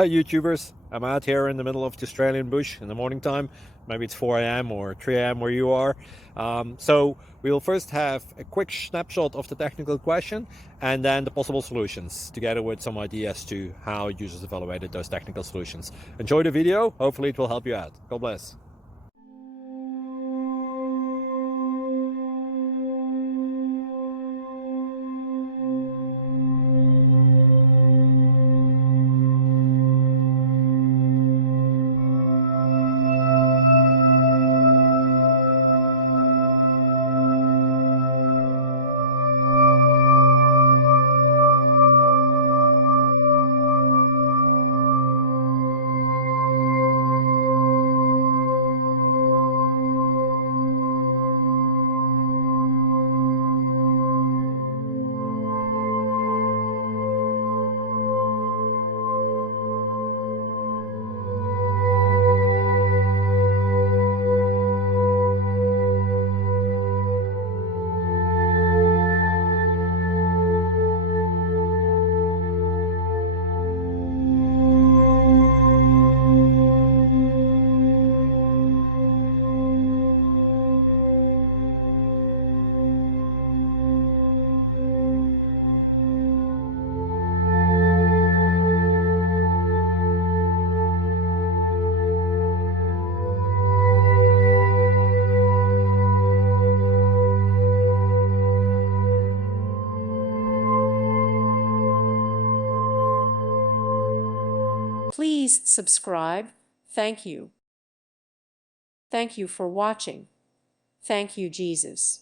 Hi YouTubers, I'm out here in the middle of the Australian bush in the morning time. Maybe it's 4 a.m. or 3 a.m. where you are. So we'll first have a quick snapshot of the technical question and then the possible solutions, together with some ideas to how users evaluated those technical solutions. Enjoy the video, hopefully it will help you out. God bless. Please subscribe. Thank you. Thank you for watching. Thank you, Jesus.